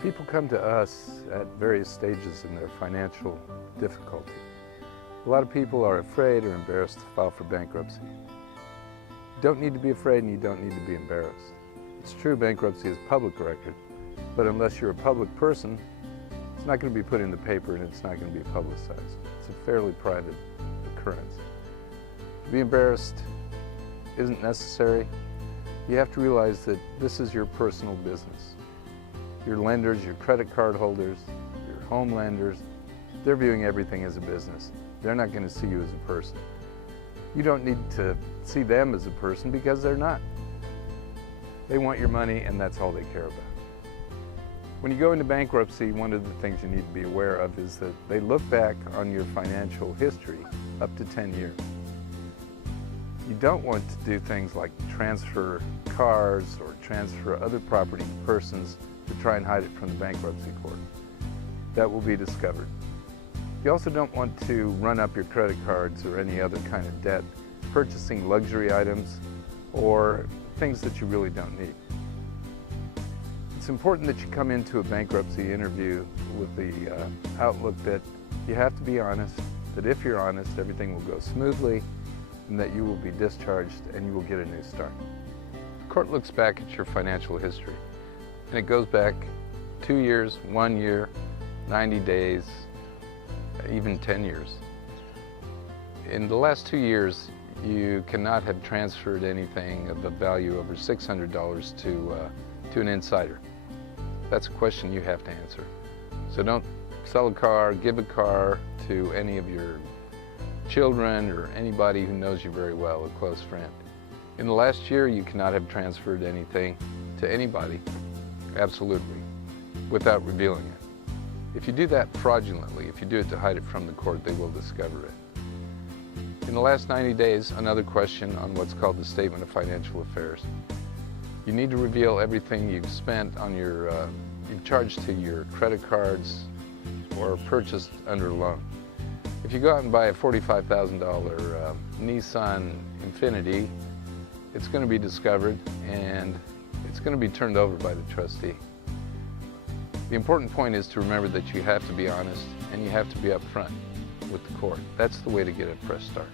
People come to us at various stages in their financial difficulty. A lot of people are afraid or embarrassed to file for bankruptcy. You don't need to be afraid and you don't need to be embarrassed. It's true bankruptcy is public record, but unless you're a public person, it's not going to be put in the paper and it's not going to be publicized. It's a fairly private occurrence. To be embarrassed isn't necessary. You have to realize that this is your personal business. Your lenders, your credit card holders, your home lenders, they're viewing everything as a business. They're not going to see you as a person. You don't need to see them as a person because they're not. They want your money and that's all they care about. When you go into bankruptcy, one of the things you need to be aware of is that they look back on your financial history up to 10 years. You don't want to do things like transfer cars or transfer other property to persons to try and hide it from the bankruptcy court. That will be discovered. You also don't want to run up your credit cards or any other kind of debt, purchasing luxury items or things that you really don't need. It's important that you come into a bankruptcy interview with the outlook that you have to be honest, that if you're honest, everything will go smoothly, and that you will be discharged and you will get a new start. The court looks back at your financial history, and it goes back 2 years, 1 year, 90 days, even 10 years. In the last 2 years, you cannot have transferred anything of a value over $600 to an insider. That's a question you have to answer. So don't sell a car, give a car to any of your children or anybody who knows you very well, a close friend. In the last year, you cannot have transferred anything to anybody, absolutely, without revealing it. If you do that fraudulently, if you do it to hide it from the court, they will discover it. In the last 90 days, another question on what's called the Statement of Financial Affairs. You need to reveal everything you've spent on you've charged to your credit cards or purchased under a loan. If you go out and buy a $45,000 Nissan Infiniti, it's going to be discovered and it's going to be turned over by the trustee. The important point is to remember that you have to be honest and you have to be upfront with the court. That's the way to get a fresh start.